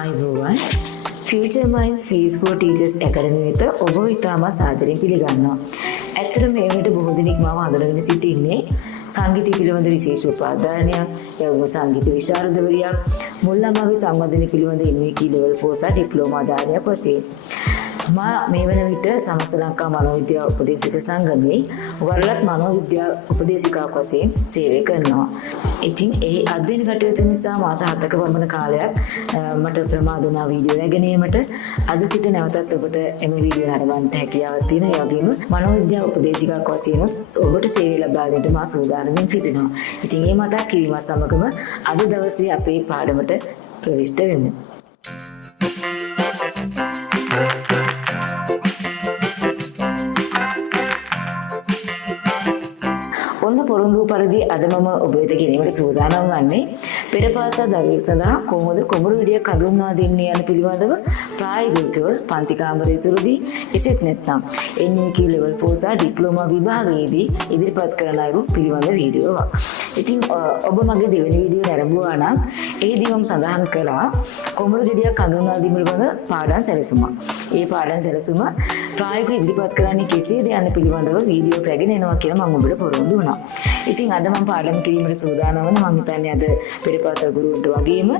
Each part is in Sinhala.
ආයුබෝවන් Future Minds Free School Teachers Academy වෙත ඔබ ඉතාමත් සාදරයෙන් පිළිගන්නවා. ඇත්තටම මේ වෙලට බොහෝ දෙනෙක් මම හඳුනගෙන සිටින්නේ සංගීතය පිළිබඳ විශේෂ උපාධානයක්, එවම සංගීත විශාරදවරියක්, මුල්ලමගේ සංවර්ධනය පිළිබඳ MVQ level 4 සහ ඩිප්ලෝමා දානයක් වශයෙන් මා මේ වන විට සමස්ත ලංකා මනෝවිද්‍යා උපදේශක සංගමයේ වරලත් මනෝවිද්‍යා උපදේශිකාවක් වශයෙන් සේවය කරනවා. ඉතින් ඒ අධ්‍යයන කටයුතු නිසා මාස 7ක පමණ කාලයක් මට ප්‍රමාද වුණා වීඩියෝ නැගෙනීමට. අද සිට නැවතත් ඔබට එම වීඩියෝ නරඹන්නට හැකියාවක් තියෙන. ඒ වගේම මනෝවිද්‍යා උපදේශිකාවක් වශයෙන් ඔබට සේවය ලබා දෙන්නට මා සූදානම්ෙන් සිටිනවා. ඉතින් මේ මතක් කිරීමත් සමගම අද දවසේ අපේ පාඩමට ප්‍රවිෂ්ඨ වෙමු. පොරොන්දු පරිදි අද මම ඔබ වෙත ගෙනීමට සූදානම් වන්නේ පෙරපාසල් දරුවෙක් සඳහා කොහොමද කුඹුරු ගෙඩියක් හඳුන්වා දෙන්නේ යන පිළිබඳව ප්‍රායෝගිකව පන්ති කාමරය තුළදී එසේත් නැත්නම් NVQ level 4 සහ ඩිප්ලෝමා විභාගයේදී ඉදිරිපත් කරන අයුරු පිළිබඳ වීඩියෝවක්. ඉතින් ඔබ මගේ දෙවෙනි වීඩියෝ නැරඹුවා නම් එහිදී මම සඳහන් කළා කුඹුරු ගෙඩියක් හඳුන්වා දීම පිළිබඳ පාඩම් සැලසුමක්. ඒ පාඩම් සැලසුම ප්‍රායෝගිකව ඉදිරිපත් කරන්නේ කෙසේද යන පිළිබඳව වීඩියෝ රැගෙන එනවා කියලා මම ඔබට පොරොන්දු වුණා. ඉතින් අද මම පාඩම් කිරීමට සූදානම් වන මම හිතන්නේ අද පෙරපාසල් ගුරුවරුන්ට වගේම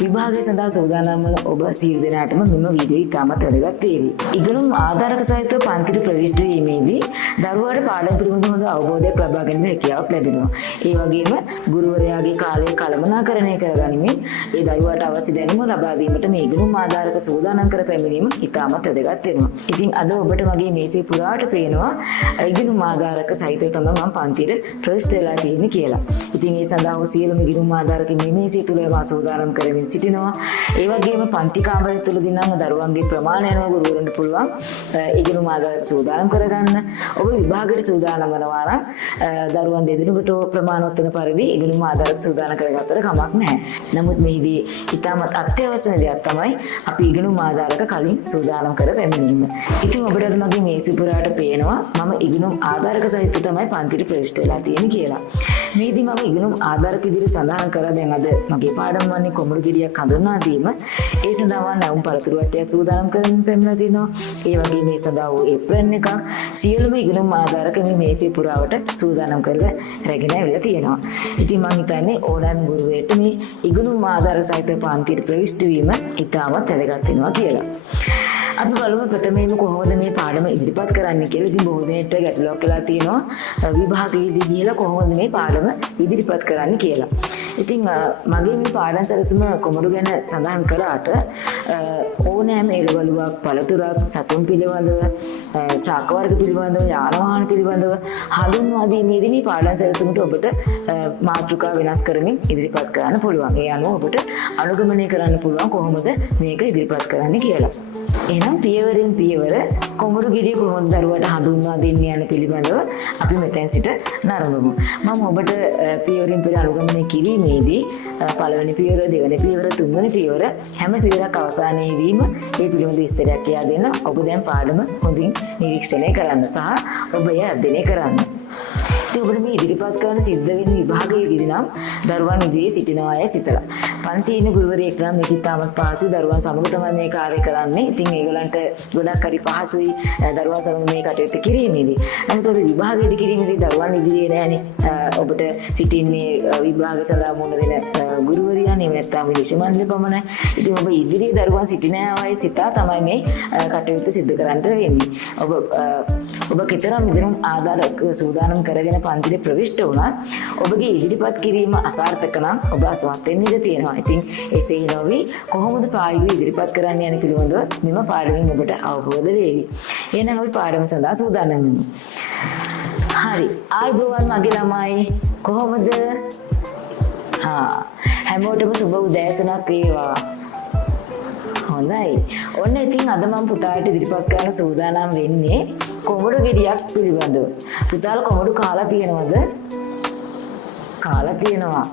විභාගය සඳහා සූදානම් වන ඔබ සියලු දෙනාටම මෙම වීඩියෝ ඉතාමත් වැදගත් වේවි. ඉගෙනුම් ආධාරක සහිතව පන්තිට ප්‍රවිෂ්ඨ වීමේදී දරුවාට පාඩම් පිළිබඳ හොඳ අවබෝධයක් ලබා ගැනීමට හැකියාවක් ලැබෙනවා. ඒ වගේම ගුරුවරයාගේ කාලය කළමනාකරණය කරගනිමින් ඒ දරුවාට අවශ්‍ය දැනුම ලබා දීමට මේ ඉගෙනුම් ආධාරක සූදානම් කර පැමිණීම ඉතාමත් වැදගත් වෙනවා. ඉතින් අද ඔබට මගේ මේසේ පුරාට පේනවා ඉගෙනුම් ආධාරක සහිතව තමයි මම පන්තියට ප්‍රවිෂ්ඨ වෙලා තියෙන්නේ කියලා. ඉතින් ඒ සඳහා සියලුම ඉගෙනුම් ආධාරක මේ මේසේ තුල මා සූදානම් කරමින් සිටිනවා. ඒ වගේම පන්ති කාමරය තුලදී නම් දරුවන්ගේ ප්‍රමාණය අනුව ගුරුවරුන්ට පුළුවන් ඉගෙනුම් ආධාරක සූදානම් කරගන්න. ඔබ විභාගයට සූදානම් වෙනවා නම් දරුවන් දෙදෙනෙකුට ප්‍රමාණවත් වෙන පරිදි ඉගෙනුම් ආධාරක සූදානම් කරගත්තට කමක් නැහැ. නමුත් මේදී ඉතාමත් අත්‍යවශ්‍ය දෙයක් තමයි අපි ඉගෙනුම් ආධාරක කලින් සූදානම් කර පැමිණීම. ඉතින් ඔබට මගේ මේසේ පුරාට පේනවා මම ඉගෙනුම් ආධාරක සහිත තමයි පන්තිට ප්‍රවිෂ්ඨ වෙලා තියෙන්නේ කියලා. මේදී මම ඉගෙනුම් ආධාරක විදිහට සඳහන් කරා දැන් අද මගේ පාඩම වන්නේ කොමුරු ගෙඩියක් හඳුන්වා දීම. ඒ සඳහා නැවුම් පළතුරු වටයක් සූදානම් කරමින් පැමිණලා තිනවා. ඒ වගේ මේ සඳහා වූ ඒප්‍රන් එකක් සියලුම ඉගෙනුම් ආධාරක මේ මේසේ පුරාවට සූදානම් කරලා රැගෙන ඇවිල්ලා තියෙනවා. ඉතින් මම හිතන්නේ ඕනෑම ගුරුවරයෙක් මේ ඉගෙනුම් ආධාරක සහිත පන්තියට ප්‍රවිෂ්ඨ වීම ඉතාමත් වැදගත් වෙනවා කියලා. අපි බලමු ප්‍රථමයෙන්ම කොහොමද මේ පාඩම ඉදිරිපත් කරන්නේ කියලා. ඉතින් බොහෝ දෙනෙක්ට ගැටලුවක් වෙලා තියෙනවා විභාගයේදී කියලා කොහොමද මේ පාඩම ඉදිරිපත් කරන්නේ කියලා. ඉතින් මගේ මේ පාඩම් සැලසුම කොමරු ගැන සඳහන් කරාට ඕනෑම එළවලුවක්, පළතුරක්, සතුන් පිළිබඳව, චාක වර්ග පිළිබඳව, යාන වාහන පිළිබඳව හඳුන්වා දීමේදී මේ පාඩම් සැලසුමට ඔබට මාතෘකා වෙනස් කරමින් ඉදිරිපත් කරන්න පුළුවන්. ඒ අනුව ඔබට අනුගමනය කරන්න පුළුවන් කොහොමද මේක ඉදිරිපත් කරන්නේ කියලා. එහෙනම් පියවරෙන් පියවර කොඟුරු ගෙඩිය කොහොමද දරුවට හඳුන්වා දෙන්නේ යන පිළිබඳව අපි මෙතෙන් සිට නරඹමු. මම ඔබට පියවරෙන් පියවර අනුගමනය කිරීමේදී පළවෙනි පියවර, දෙවෙනි පියවර, තුන්වෙනි පියවර හැම පියවරක් අවසානයේදීම මේ පිළිබඳ විස්තරයක් කියා දෙන්න. ඔබ දැන් පාඩම හොඳින් නිරීක්ෂණය කරන්න සහ ඔබ එය අධ්‍යයනය කරන්න. ඔබට මේ ඉදිරිපත් කරන සිද්ධ වෙන විභාගයේදී නම් දරුවන් ඉදිරියේ සිටිනවා අය සිතලා. පන්තියේ ඉන්න ගුරුවරයෙක් නම් මේක ඉතාමත් පහසුයි. දරුවන් සමග තමයි මේ කාර්යය කරන්නේ. ඉතින් ඒගොල්ලන්ට ගොඩක් හරි පහසුයි දරුවන් සමග මේ කටයුත්ත කිරීමේදී. නමුත් ඔබ විභාගයේදී කිරීමේදී දරුවන් ඉදිරියේ නෑනේ. ඔබට සිටින්නේ විභාග සඳහා මුහුණ දෙන ගුරුවරියා නෙවෙයි නැත්නම් විනිශ්චය මණ්ඩලය පමණයි. ඉතින් ඔබ ඉදිරියේ දරුවන් සිටින අය සිතා තමයි මේ කටයුත්ත සිදු කරන්න වෙන්නේ. ඔබ කතරම් ඉගෙනුම් ආධාරක සූදානම් කරගෙන පන්තියට ප්‍රවිෂ්ඨ වුණා ඔබගේ ඉදිරිපත් කිරීම අසාර්ථක නම් ඔබ අසමත් වෙන්න ඉඩ තියෙනවා. ඉතින් එසේ නොවි කොහොමද ප්‍රායෝගිකව ඉදිරිපත් කරන්න යන පිළිබඳව මෙම පාඩමෙන් ඔබට අවබෝධ වේවි. එහෙනම් අපි පාඩම සඳහා සූදානම් වෙමු. හරි. ආයුබෝවන් මගේ ළමයි. කොහොමද? හැමෝටම සුබ උදෑසනක් වේවා. හොඳයි. ඔන්න ඉතින් අද මම පුතාට ඉදිරිපත් කරන්න සූදානම් වෙන්නේ කොමඩු ගෙඩියක් පිළිබඳව. පුතාලා කොමඩු කාලා තියෙනවද? කාලා තියෙනවා.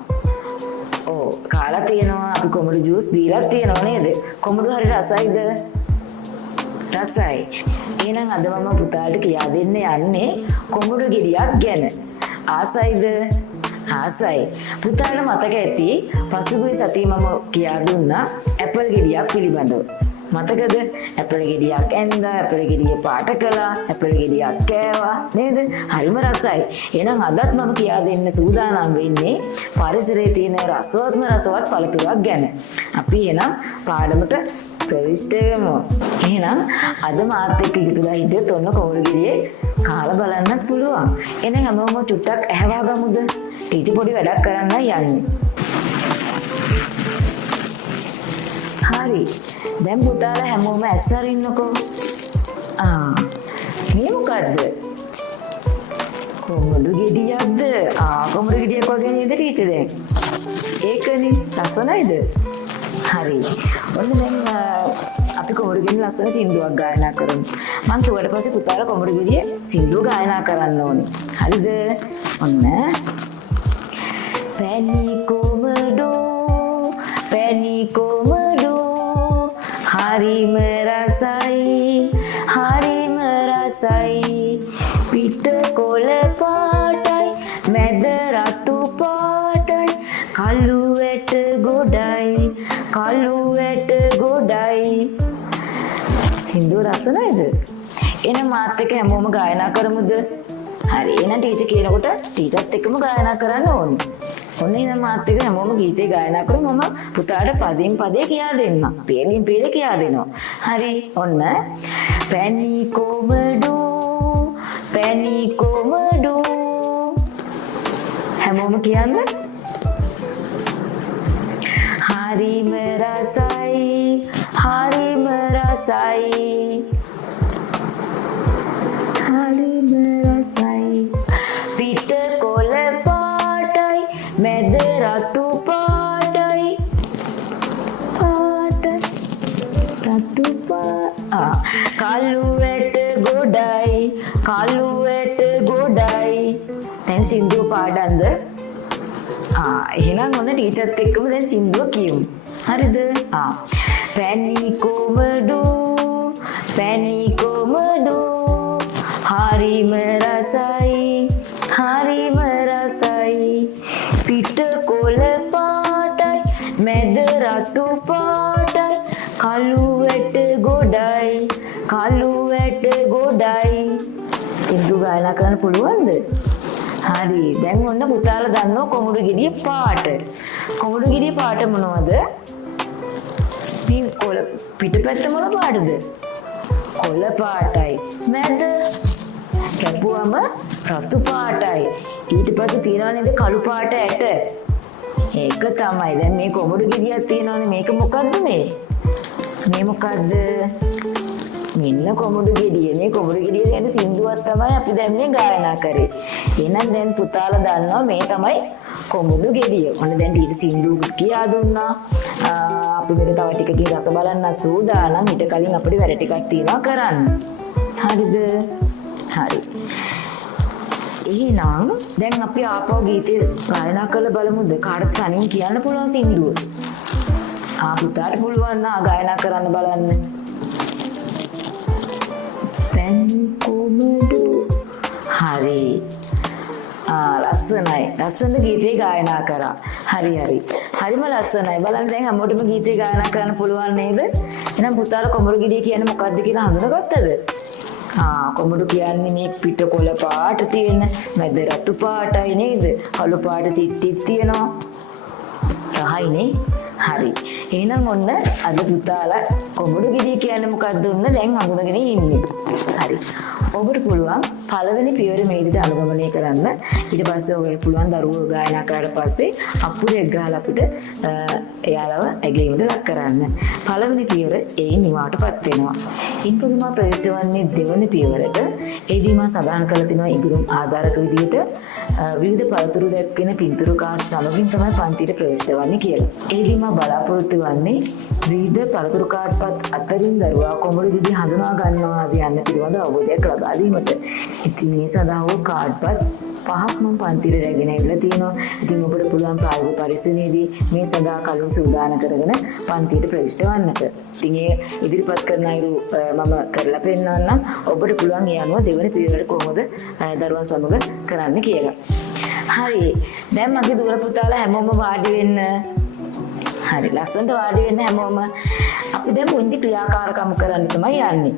ඔව් කාලා තියෙනවා. අපි කොමඩු ජූස් දීලා තියෙනව නේද? කොමඩු හරි රසයිද? රසයි. එහෙනම් අද මම පුතාට කියා දෙන්න යන්නේ කොමඩු ගෙඩියක් ගැන. ආසයිද? ආසයි. පුතාට මතක ඇති පසුගිය සතියේ මම කියා දුන්නා ඇපල් ගෙඩියක් පිළිබඳව. මතකද? ඇපල් ගෙඩියක් ඇන්දා, ඇපල් ගෙඩිය පාට කළා, ඇපල් ගෙඩියක් කෑවා නේද? හරිම රසයි. එහෙනම් අදත් මම කියා දෙන්න සූදානම් වෙන්නේ පරිසරයේ තියෙන රසවත් පළතුරක් ගැන. අපි එහෙනම් පාඩමට ප්‍රවිෂ්ඨ වෙමු. එහෙනම් අද මාත් එක්ක ඉතුරුලා හිටියොත් ඔන්න කොමඩු ගෙඩියේ කාලා බලන්නත් පුළුවන්. එහෙනම් හැමෝම චුට්ටක් ඇහවා ගමුද? ටීචර් පොඩි වැඩක් කරන්න යන්නේ. හරි. දැන් පුතාලා හැමෝම ඇස් අරින්නකෝ. මේ මොකද්ද? කොමඩු ගෙඩියක්ද? කොමඩු ගෙඩියක් වගේ නේද ටීචර් දැන්? ඒකනේ ලස්සනයිද? හරි. ඔන්න දැන් අපි කොමඩු ගෙඩිය ලස්සන සින්දුවක් ගායනා කරමු. මං කිව්වට පස්සේ පුතාලා කොමඩු ගෙඩිය සින්දුව ගායනා කරන්න ඕනේ. හරිද? ඔන්න. පැණි කොමඩු හරිම රසයි පිට කොළ පාටයි මැද රතු පාටයි කළු ඇට ගොඩයි සින්දුව රස නේද? එහෙනම් මාත් එක්ක හැමෝම ගායනා කරමුද? හරි. එහෙනම් ටීචර් කියනකොට ටීචර්ත් එක්කම ගායනා කරන්න ඕනේ. ඔන්න එහෙනම් මාත් එක්ක හැමෝම ගීතේ ගායනා කරමු. මම පුතාට පදයෙන් පදේ කියා දෙන්නම්. පේලින් පේලේ කියා දෙනවා. හරි. ඔන්න පැණි කොමඩු හැමෝම කියන්න. හරිම රසයි පිට කොළ පාටයි මැද රතු පාටයි කළු ඇට ගොඩයි. දැන් සින්දුව පාඩන්ද? එහෙනම් ඔන්න ටීචර්ත් එක්කම දැන් සින්දුව කියමු. හරිද? පැණි කොමඩු හරිම රසයි පිට කොළ පාටයි මැද රතු පාටයි කළු ඇට ගොඩයි. සින්දු ගායනා කරන්න පුළුවන්ද? හරි. දැන් ඔන්න පුතාලා දන්නවා කොමඩු ගෙඩිය පාට. කොමඩු ගෙඩිය පාට මොනවද? මේ කොළ පිටපැත්ත මොන පාටද? කොළ පාටයි. මැද කැපුවම රතු පාටයි. ඊට පස්සේ තියනවා නේද කළු පාට ඇට. ඒක තමයි. දැන් මේ කොමඩු ගෙඩියක් තියෙනවානේ. මේක මොකද්ද මේ? මේ මොකද්ද? මෙන්න කොමඩු ගෙඩිය. මේ කොමඩු ගෙඩිය ගැන සින්දුවක් තමයි අපි දැන් මේ ගායනා කරේ. එහෙනම් දැන් පුතාලා දන්නවා මේ තමයි කොමඩු ගෙඩිය. ඔන්න දැන් ඊට සින්දුව කියා දුන්නා. අපි මේක තව ටිකකින් රස බලන්න සූදානම්. ඊට කලින් අපිට වැඩ ටිකක් තියෙනවා කරන්න. හරිද? හරි. එහෙනම් දැන් අපි ආපහු ගීතේ ගායනා කරලා බලමුද? කාටද තනියෙන් කියන්න පුළුවන් සින්දුව? පුතාට පුළුවන් නා ගායනා කරන්න බලන්න. පැණි කොමඩු. හරි. ලස්සනයි. ලස්සන ගීතේ ගායනා කරා. හරි. හරිම ලස්සනයි. බලන්න දැන් හැමෝටම ගීතේ ගායනා කරන්න පුළුවන් නේද? එහෙනම් පුතාලා කොමඩු ගෙඩිය කියන්නේ මොකක්ද කියලා හඳුනගත්තද? කොමඩු කියන්නේ මේ පිට කොළ පාට තියෙන මැද රතු පාටයි නේද? කළු පාට තිත් තියෙනවා. රහයිනේ. හරි. එහෙනම් ඔන්න අද පුතාලා කොමඩු ගෙඩිය කියන්නේ මොකක්ද ඔන්න දැන් හඳුනගෙන ඉන්නේ. හරි. ඔබට පුළුවන් පළවෙනි පියවර මේ විදිහට අනුගමනය කරන්න. ඊට පස්සේ ඔයාලට පුළුවන් දරුවෝ ගායනා කරාට පස්සේ අප්පුඩියක් ගහලා අපිට එයාලව ඇගීමට ලක් කරන්න. පළවෙනි පියවර ඒ නිවාටපත් වෙනවා. ඉන්පසු මා ප්‍රවිෂ්ඨ වන්නේ දෙවෙනි පියවරට. ඒදී මා සඳහන් කරලා තිනවා ඉදිරිම් ආධාරක විදිහට විවිධ පළතුරු දැක්වෙන පින්තූර කාඩ් සමගින් තමයි පන්තියට ප්‍රවිෂ්ඨ වන්නේ කියලා. ඒදී මා බලාපොරොත්තු වෙන්නේ විවිධ පළතුරු කාඩ්පත් අතරින් දරුවා කොමඩු ගෙඩිය හඳුනා ගන්නවා යන්න පිළිබඳ අවබෝධයක් ලබා දීමට. ඉතින් මේ සඳහා වූ කාඩ්පත් 5ක් මම පන්තියට රැගෙන ඇවිල්ලා තියෙනවා. ඉතින් ඔබට පුළුවන් ප්‍රායෝගික පරිශ්‍රණයේදී මේ සඳහා කලින් සූදානම් කරගෙන පන්තියට ප්‍රවිෂ්ඨ වන්නට. ඉතින් ඒ ඉදිරිපත් කරන අයුරු මම කරලා පෙන්නන්නම්. ඔබට පුළුවන් ඒ අනුව දෙවෙනි පියවරට කොහොමද දරුවන් සමග කරන්න කියලා. හරි. දැන් මගේ දුර පුතාලා හැමෝම වාඩි වෙන්න. හරි ලස්සනට වාඩි වෙන්න හැමෝම. අපි දැන් පුංචි ක්‍රියාකාරකම් කරන්න තමයි යන්නේ.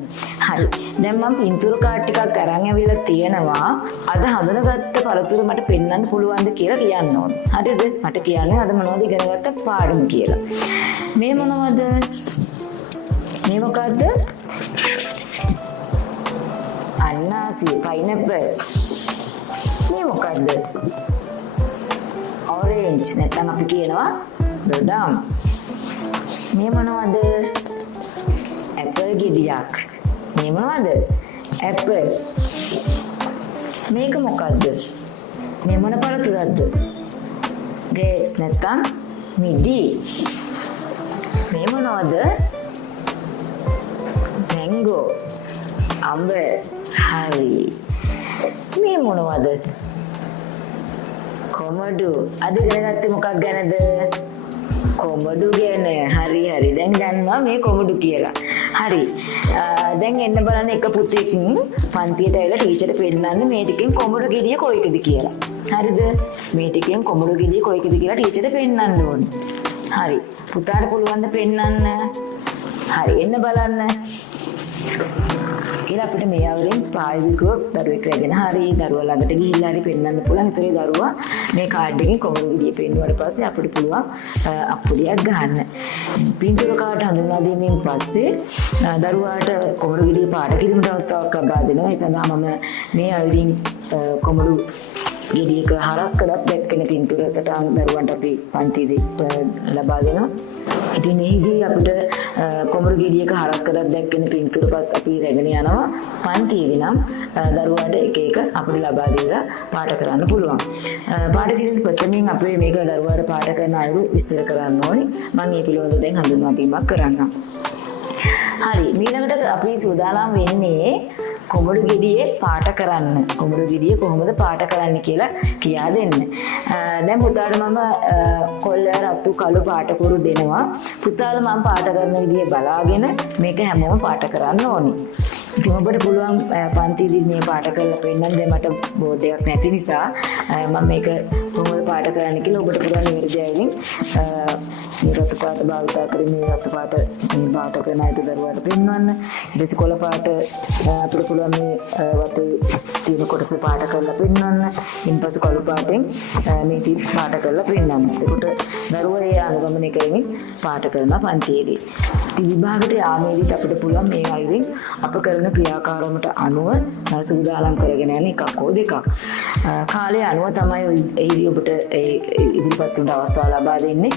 හරි. දැන් මම පින්තූර කාඩ් ටිකක් අරන් ඇවිල්ලා තියෙනවා. අද හඳුනගත්ත පළතුරු මට පෙන්වන්න පුළුවන්ද කියලා කියන්න ඕනේ. හරිද? මට කියන්නේ අද මොනවද ඉගෙනගත්ත පාඩම කියලා. මේ මොනවද? මේ මොකද්ද? අන්නාසි, පයිනැපල්. මේ මොකද්ද? ඔරෙන්ජ්. නැත්නම් අපි කියනවා බදාම්. මේ මොනවද? ඇපල් ගෙඩියක්. මේ මොනවද? ඇපල්. මේක මොකද්ද? මේ මොන පළතුරක්ද? grapes නැත්නම් මිඩි. මේ මොනවද? mango. අඹ. හරි. මේ මොනවද? කොමඩු. අද ඉගෙන ගත්තේ මොකක් ගැනද? කොමඩු ගැන. හරි. දැන් දන්නවා මේ කොමඩු කියලා. හරි. දැන් එන්න බලන්න එක පුතෙක් පන්තියට ඇවිල්ලා ටීචර්ට පෙන්නන්න මේ ටිකෙන් කොමඩු ගෙඩිය කොයිකද කියලා. හරිද? මේ ටිකෙන් කොමඩු ගෙඩිය කොයිකද කියලා ටීචර්ට පෙන්නන්න ඕනේ. හරි. පුතාට පුළුවන් ද පෙන්නන්න? හරි. එන්න බලන්න. කියලා අපිට මේ අවුලෙන් ප්‍රායෝගිකව දරුවෙක් රැගෙන හරි දරුවා ළඟට ගිහිල්ලා හරි පෙන්වන්න පුළුවන්. ඒතරේ දරුවා මේ කාඩ් එකෙන් කොමඩු ගෙඩිය පෙන්නුවාට පස්සේ අපිට පුළුවන් අප්පුඩියක් ගන්න. පින්තූර කාඩ් හඳුන්වා දීමෙන් පස්සේ දරුවාට කොමඩු ගෙඩිය පාට කිරීමට අවස්ථාවක් ලබා දෙනවා. ඒ සඳහා මම මේ අයුරින් කොමඩු ගෙඩියක හරස්කඩක් දැක්කෙන පින්තූර සටහන් දරුවන්ට අපි පන්තියේදී ලබා දෙනවා. ඉතින් එහිදී අපිට කොමඩු ගෙඩියක හරස්කඩක් දැක්කෙන පින්තූරපත් අපි රැගෙන යනවා. පන්තියේදී නම් දරුවාට එක එක අපිට ලබා දීලා පාට කරන්න පුළුවන්. පාට කිරීම ප්‍රථමයෙන් අපි මේක දරුවාට පාට කරන අයුරු විස්තර කරන්න ඕනි. මම මේ පිළිබඳව දැන් හඳුන්වා දීමක් කරන්නම්. හරි. ඊළඟට අපි සූදානම් වෙන්නේ කොමඩු ගෙඩියේ පාට කරන්න. කොමඩු ගෙඩිය කොහොමද පාට කරන්න කියලා කියා දෙන්න. දැන් පුතාට මම කොල්ල රතු කළු පාට කුරු දෙනවා. පුතාලා මම පාට කරන විදිය බලාගෙන මේක හැමෝම පාට කරන්න ඕනේ. ඉතින් ඔබට පුළුවන් පන්තියේදී මේ පාට කරලා පෙන්නන්න. දැන් මට බෝඩ් එකක් නැති නිසා මම මේක කොහොමද පාට කරන්න කියලා ඔබට පුළුවන් නිවැරදි අයුරින් මේ රතු පාට භාවිත කරගෙන මේ රතු පාට මේ පාට කරන අයට දරුවාට පෙන්වන්න. ඊට පස්සේ කොළ පාට අපිට පුළුවන් මේ වටේ තියෙන කොටස පාට කරලා පෙන්වන්න. ඊපස්සේ කළු පාටෙන් මේ ටික පාට කරලා පෙන්වන්න. එතකොට දරුවා ඒ අනුගමනය කරමින් පාට කරනවා පන්තියේදී. ඉතින් විභාගයට යාමේදීත් අපිට පුළුවන් මේ අයුරින් අප කරන ක්‍රියාකාරමට අනුව සූදානම් කරගෙන යන එකක් හෝ දෙකක්. කාලය අනුව තමයි එහිදී ඔබට ඉදිරිපත් වුණ අවස්ථාව ලබා දෙන්නේ.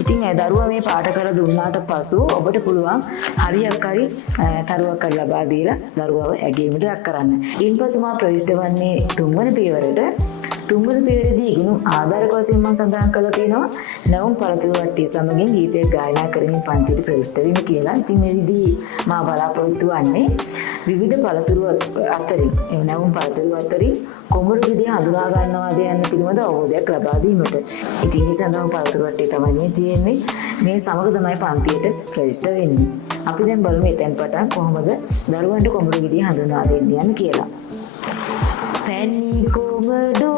ඉතින් දරුවා මේ පාට කර දුන්නාට පසු ඔබට පුළුවන් හරියක් හරි තරුවක් හරි ලබා දීලා දරුවව ඇගීමට ලක් කරන්න. ඊන්පසු මා ප්‍රවිෂ්ඨ වන්නේ තුන්වන පියවරට. තුන්වන පියවරේදී ඉගුණු ආධාරක වශයෙන් මම සඳහන් කළා තියෙනවා නැවුම් පළතුරු වට්ටිය සමගින් ගීතයක් ගායනා කරමින් පන්තියට ප්‍රවිෂ්ඨ වෙන්න කියලා. ඉතින් මේදී මා බලාපොරොත්තු වෙන්නේ විවිධ පළතුරු අතරින් නැවුම් පළතුරු අතරින් කොමඩු ගෙඩිය හඳුනා ගන්නවාද යන්න පිළිබඳ අවබෝධයක් ලබා දීමට. ඉතින් මේ සඳහා පළතුරු වට්ටිය තමයි මේ තියෙන්නේ. මේ සමග තමයි පන්තියට ප්‍රවිෂ්ඨ වෙන්නේ. අපි දැන් බලමු එතෙන් පටන් කොහොමද දරුවන්ට කොමඩු ගෙඩිය හඳුනා දෙන්න යන්න කියලා. පැණි කොමඩු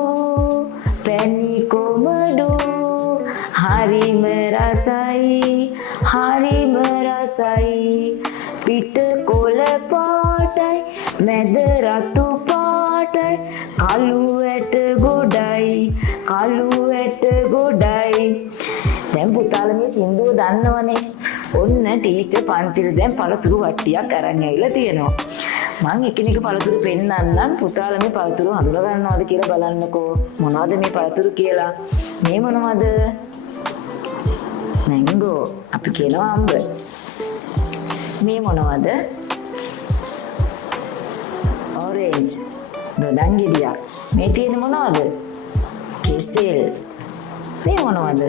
හරිම රසයි පිට කොළ පාටයි මැද රතු පාටයි කළු ඇට ගොඩයි. දැන් පුතාලා මේ සින්දුව දන්නවනේ. ඔන්න ටීචර් පන්තිරේ දැන් පළතුරු වට්ටියක් අරන් ඇවිල්ලා තියෙනවා. මම එකිනෙක පළතුරු පෙන්නන්නම්. පුතාලා මේ පළතුරු හඳුනා ගන්නවද කියලා බලන්නකෝ. මොනවද මේ පළතුරු කියලා? මේ මොනවද? මැංගෝ. අපි කියනවා අඹ. මේ මොනවද? ඔරෙන්ජ්. දොඩම් ගෙඩියක්. මේ තියෙන්නේ මොනවද? කෙසෙල්. මේ මොනවද?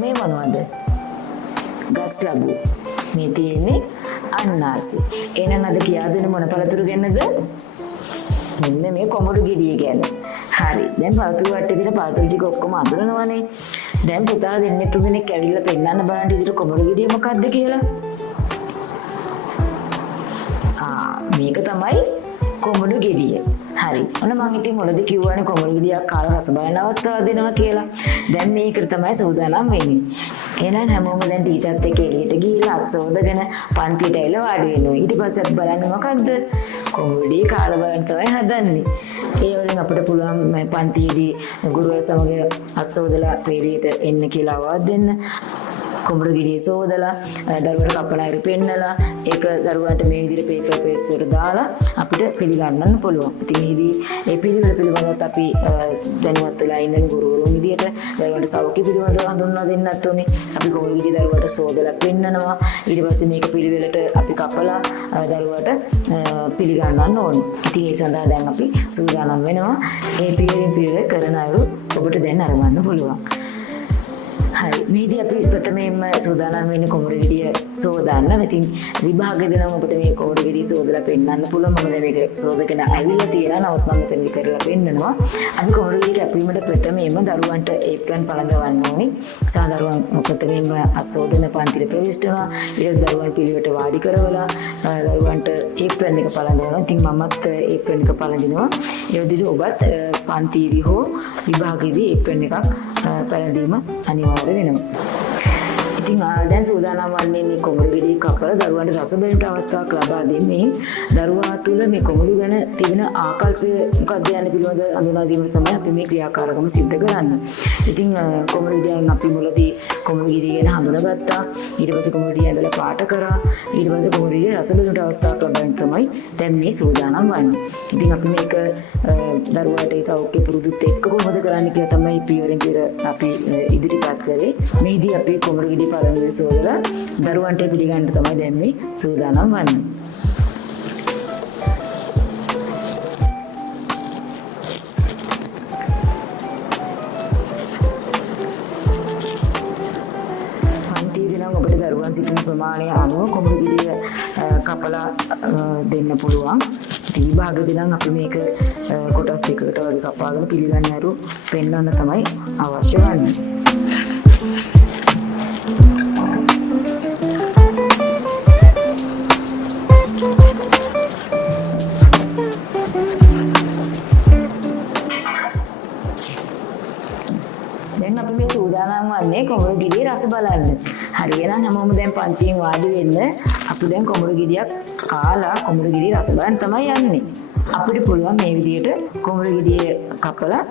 මේ මොනවද? ගස් ලැබු. මේ තියෙන්නේ අන්නාසි. එහෙනම් අද කියා දෙන මොන පළතුරු ගැනද? මෙන්න මේ කොමඩු ගෙඩිය ගැන. හරි. දැන් පළතුරු වට්ටේ තියෙන පළතුරු ටික ඔක්කොම අඳුරනවනේ. දැන් පුතාලා දෙන්නේ තුන්දෙනෙක් ඇවිල්ලා පෙන්නන්න බලන්න ඉතින් කොමඩු ගෙඩිය මොකක්ද කියලා. මේක තමයි කොමුණු ගෙඩිය. හරි. ඔන්න මම ඉතින් මුලදී කිව්වනේ කොමුණු ගෙඩියක් කාලා රස බලන අවස්ථාවක් දෙනවා කියලා. දැන් මේකට තමයි සූදානම් වෙන්නේ. එහෙනම් හැමෝම දැන් ටීචර්ත් එක්ක එළියට ගිහිල්ලා අත් සෝදගෙන පන්තියට ඇවිල්ලා වාඩි වෙනවා. ඊට පස්සේ අපි බලන්නේ මොකද්ද? කොමුණු ගෙඩිය කාලා බලන්න තමයි හදන්නේ. ඒ වලින් අපිට පුළුවන් මේ පන්තියේදී ගුරුවරයා සමග අත් සෝදලා පෙරියට එන්න කියලා අවවාද දෙන්න. කොමුණු ගෙඩිය සෝදලා දරුවට කපලායිරු පෙන්නලා ඒක දරුවන්ට මේ විදිහට පේපර් ප්ලේට්ස් වලට දාලා අපිට පිළිගන්නන්න පුළුවන්. ඉතින් මේදී ඒ පිළිවෙල පිළිබඳව අපි දැනුවත් වෙලා ඉන්න ගුරුවරුන් විදියට දරුවන්ට සෞඛ්‍ය පිළිබඳව හඳුන්වා දෙන්නත් ඕනේ. අපි කොමුණු ගෙඩිය දරුවට සෝදලා පෙන්නනවා. ඊට පස්සේ මේක පිළිවෙලට අපි කපලා දරුවට පිළිගන්නන්න ඕනේ. ඉතින් ඒ සඳහා දැන් අපි සූදානම් වෙනවා. ඒ පිළිවෙල කරන අයුරු ඔබට දැන් අරගන්න පුළුවන්. හරි. මේදී අපි ප්‍රථමයෙන්ම සූදානම් වෙන්නේ කොමුණු ගෙඩිය සෝදාන්න. ඉතින් විභාගෙදී නම් ඔබට මේ කොමුණු ගෙඩිය සෝදලා පෙන්නන්න පුළුවන්. මම දැන් මේක සෝදගෙන ඇවිල්ලා තියෙනවා. නමුත් මම මෙතනදි කරලා පෙන්නනවා. අපි කොමුණු ගෙඩිය කැපීමට ප්‍රථමයෙන්ම දරුවන්ට ඒප්‍රන් පළඳවන්න ඕනේ. සාමාන්‍යයෙන් ප්‍රථමයෙන්ම අත්සෝදන පන්තියට ප්‍රවිෂ්ඨ වෙනවා. ඊට පස්සේ දරුවන් පිළිවෙලට වාඩි කරවලා දරුවන්ට ඒප්‍රන් එක පළඳවනවා. ඉතින් මමත් ඒප්‍රන් එක පළඳිනවා. ඒ විදිහට ඔබත් පන්තියේදී හෝ විභාගෙදී ඒප්‍රන් එකක් පැළඳීම අනිවාර්ය වෙනවා. ඉතින් දැන් සූදානම් වන්නේ මේ කොමුණු ගෙඩිය කපලා දරුවන්ට රස බැලීමට අවස්ථාවක් ලබා දෙන්නේ. දරුවා තුළ මේ කොමුණු ගැන තිබෙන ආකල්පය මොකක්ද යන පිළිබඳ හඳුනා දීම තමයි අපි මේ ක්‍රියාකාරකම සිද්ධ කරන්නේ. ඉතින් කොමුණු ගෙඩියෙන් අපි මුලදී කොමුණු ගෙඩිය ගැන හඳුනාගත්තා. ඊට පස්සේ කොමුණු ගෙඩිය ඇඳලා පාට කරා. ඊට පස්සේ කොමුණු ගෙඩිය රස බැලීමට අවස්ථාවක් ලබා තමයි දැන් මේ සූදානම් වන්නේ. ඉතින් අපි මේක දරුවාට ඒ සෞඛ්‍ය පුරුදුත් එක්ක කොහොමද කරන්නේ කියලා තමයි පියවරෙන් පියවර අපි ඉදිරිපත් කරේ. මේදී අපි කොමුණු ගෙඩිය පළවෙනි සෝදලා දරුවන්ට පිළිගන්න තමයි දැන් මේ සූදානම් වන්නේ. පන්තියේදී නම් ඔබට දරුවන් සිටින ප්‍රමාණය අනුව කොමුණු ගෙඩිය කපලා දෙන්න පුළුවන්. ඉතින් විභාගෙදී නම් අපි මේක කොටස් දෙකකට වගේ කපාගෙන පිළිගන්න අරු පෙන්වන්න තමයි අවශ්‍ය වන්නේ. දැන් අපි මේ සූදානම් වන්නේ කොමුණු ගෙඩිය රස බලන්න. හරි එහෙනම් හැමෝම දැන් පන්තියෙන් වාඩි වෙන්න. අපි දැන් කොමුණු ගෙඩියක් කාලා කොමුණු ගෙඩිය රස බලන්න තමයි යන්නේ. අපිට පුළුවන් මේ විදිහට කොමුණු ගෙඩිය කපලා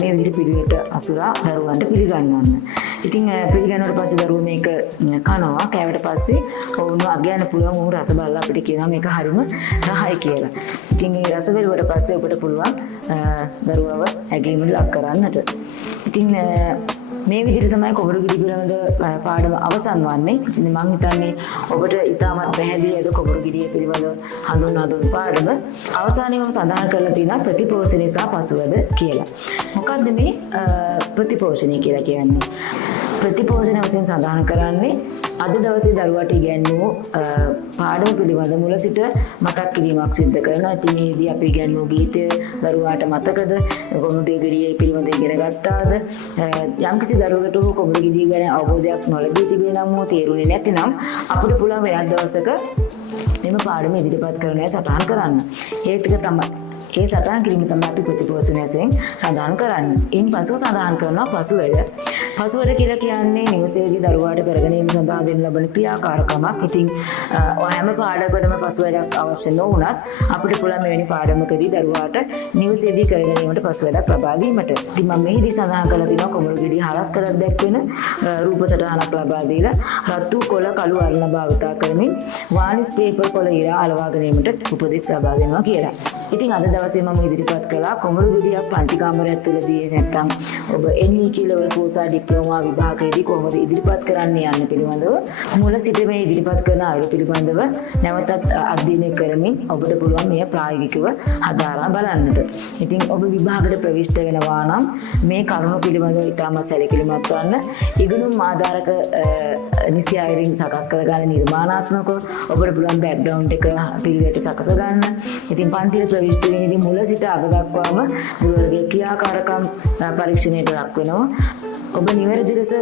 මේ විදිහට පිළිවෙලට අසුරා දරුවන්ට පිළිගන්නන්න. ඉතින් පිළිගන්නුවට පස්සේ දරුවෝ මේක කනවා. කෑවට පස්සේ ඔවුන්ව අගයන්න පුළුවන් උන් රස බලලා අපිට කියනවා මේක හරිම රහයි කියලා. ඉතින් මේ රස බැලුවට පස්සේ ඔබට පුළුවන් දරුවව ඇගීමට ලක් කරන්නට. ඉතින් මේ විදිහට තමයි කොමුණු ගෙඩිය පිළිබඳ පාඩම අවසන් වන්නේ. ඉතින් මම හිතන්නේ ඔබට ඉතාමත් පැහැදිලිද කොමුණු ගෙඩිය පිළිබඳ හඳුන්වා දුන් පාඩම. අවසානයේම සඳහන් කරලා තියෙනවා ප්‍රතිපෝෂණය සහ පසුවද කියලා. මොකද්ද මේ ප්‍රතිපෝෂණය කියලා කියන්නේ? ප්‍රතිපෝෂණය වශයෙන් සඳහන් කරන්නේ අද දවසේ දරුවාට ඉගැන්වූ පාඩම පිළිබඳ මුල සිට මතක් කිරීමක් සිදු කරනවා. ඉතින් මේදී අපි ඉගැන්වූ ගීතය දරුවාට මතකද? කොමුණු ගෙඩිය පිළිබඳ ඉගෙන ගත්තාද? යම්කිසි දරුවෙකුට කොමුණු ගෙඩිය ගැන අවබෝධයක් නොලැබී තිබේ නම් හෝ තේරුනේ නැතිනම් අපිට පුළුවන් වෙනත් දවසක මෙම පාඩම ඉදිරිපත් කරන අය සටහන් කරන්න. ඒ ටික තමයි ඒ සටහන් කිරීම තමයි අපි ප්‍රතිපෝෂණය වශයෙන් සඳහන් කරන්නේ. ඉන් පසුව සඳහන් කරනවා පසුවැඩ. පසුවැඩ කියලා කියන්නේ නිවසේදී දරුවාට කරගෙන යාම සඳහා දෙන ලබන ක්‍රියාකාරකමක්. ඉතින් හැම පාඩමකටම පසුවැඩක් අවශ්‍ය නොවුණත් අපිට පුළුවන් මෙවැනි පාඩමකදී දරුවාට නිවසේදී කරගෙන යාමට පසුවැඩක් ලබා දීමට. ඉතින් මම මෙහිදී සඳහන් කරලා තියෙනවා කොමුණු ගෙඩිය හරස් කරලා දැක්වෙන රූප සටහනක් ලබා දීලා රතු කොළ කළු වර්ණ භාවිතා කරමින් වානිස් පේපර් කොළ ඉරා අලවාගෙන යාමට උපදෙස් ලබා දෙනවා කියලා. ඉතින් අද දවසේ මම ඉදිරිපත් කළා කොමුණු ගෙඩියක් පන්ති කාමරයක් තුලදී නැත්නම් ඔබ NVQ level පෝසා ඩිප්ලෝමා විභාගයේදී කොහොමද ඉදිරිපත් කරන්න යන්න පිළිබඳව මුල සිට මේ ඉදිරිපත් කරන අයුරු පිළිබඳව නැවතත් අධ්‍යයනය කරමින් ඔබට පුළුවන් මේ ප්‍රායෝගිකව හදාරා බලන්නට. ඉතින් ඔබ විභාගයට ප්‍රවිෂ්ඨ වෙනවා නම් මේ කරුණු පිළිබඳව ඉතාමත් සැලකිලිමත් වන්න. ඉගෙනුම් ආධාරක නිසි අයුරින් සකස් කරගන්න නිර්මාණාත්මකව ඔබට පුළුවන් බෑග්ග්‍රවුන්ඩ් එක පිළිවෙලට සකස ගන්න. ඉතින් පන්තියේ ප්‍රවිෂ්ඨ වෙනදී මුල සිට අග දක්වාම ගුරුවරගේ ක්‍රියාකාරකම් පරීක්ෂණයට ලක් වෙනවා. ඔබ නිවැරදි ලෙස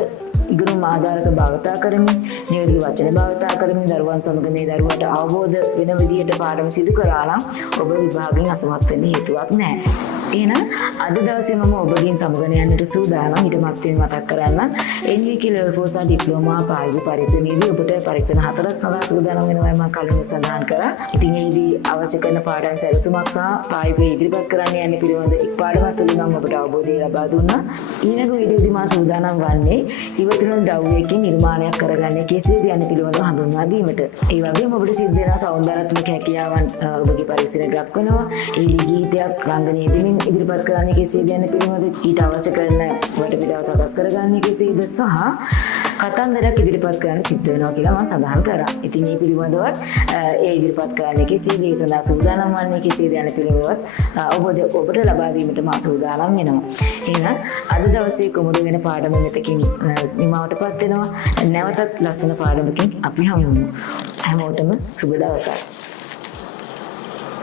ඉගෙනුම් ආධාරක භාවිතා කරමින් නිවැරදි වචන භාවිතා කරමින් දරුවන් සමග මේ දරුවට අවබෝධ වෙන විදිහට පාඩම සිදු කරා නම් ඔබ විභාගයෙන් අසමත් වෙන්න හේතුවක් නැහැ. එහෙනම් අද දවසේ මම ඔබගෙන් සමගන යන්නට සූදානම්. ඊට මත්තෙන් මතක් කරන්න NVQ level 4 සහ ඩිප්ලෝමා පාරිභෝගික පරීක්ෂණයේදී ඔබට පරීක්ෂණ 4ක් සඳහා සූදානම් වෙනවා මම කලින් සඳහන් කරා. ඉතින් ඒදී අවශ්‍ය කරන පාඩම් සැලසුමක් සහ ප්‍රායෝගිකව ඉදිරිපත් කරන්න යන්න පිළිබඳ එක් පාඩමක් තුලින් මම ඔබට අවබෝධය ලබා දුන්නා. ඊළඟ වීඩියෝදී මම සූදානම් වන්නේ ඉවතුණු ද්‍රව්‍යයකින් නිර්මාණයක් කරගන්නේ කෙසේද යන පිළිබඳව හඳුන්වා දීමට. ඒ වගේම ඔබට සිද්ධ වෙන සෞන්දර්යාත්මක හැකියාවන් ඔබගේ පරීක්ෂණයට දක්වනවා. ඒ ගීතයක් රංගනයේ දෙමින් ඉදිරිපත් කරන්නේ කෙසේද යන පිළිබඳව ඊට අවශ්‍ය කරන වටපිටාව සකස් කරගන්නේ කෙසේද සහ කතන්දරයක් ඉදිරිපත් කරන්න සිද්ධ වෙනවා කියලා මම සඳහන් කරා. ඉතින් මේ පිළිබඳව ඒ ඉදිරිපත් කරන්නේ කෙසේද, ඒ සඳහා සූදානම් වන්නේ කෙසේද යන පිළිබඳව ඔබට ලබා දීමට මම සූදානම් වෙනවා. එහෙනම් අද දවසේ කුමරු වෙන පාඩම මෙතකින් නිමවටපත් වෙනවා. නැවතත් ලස්සන පාඩමකින් අපි හමු වෙමු. හැමෝටම සුබ දවසක්.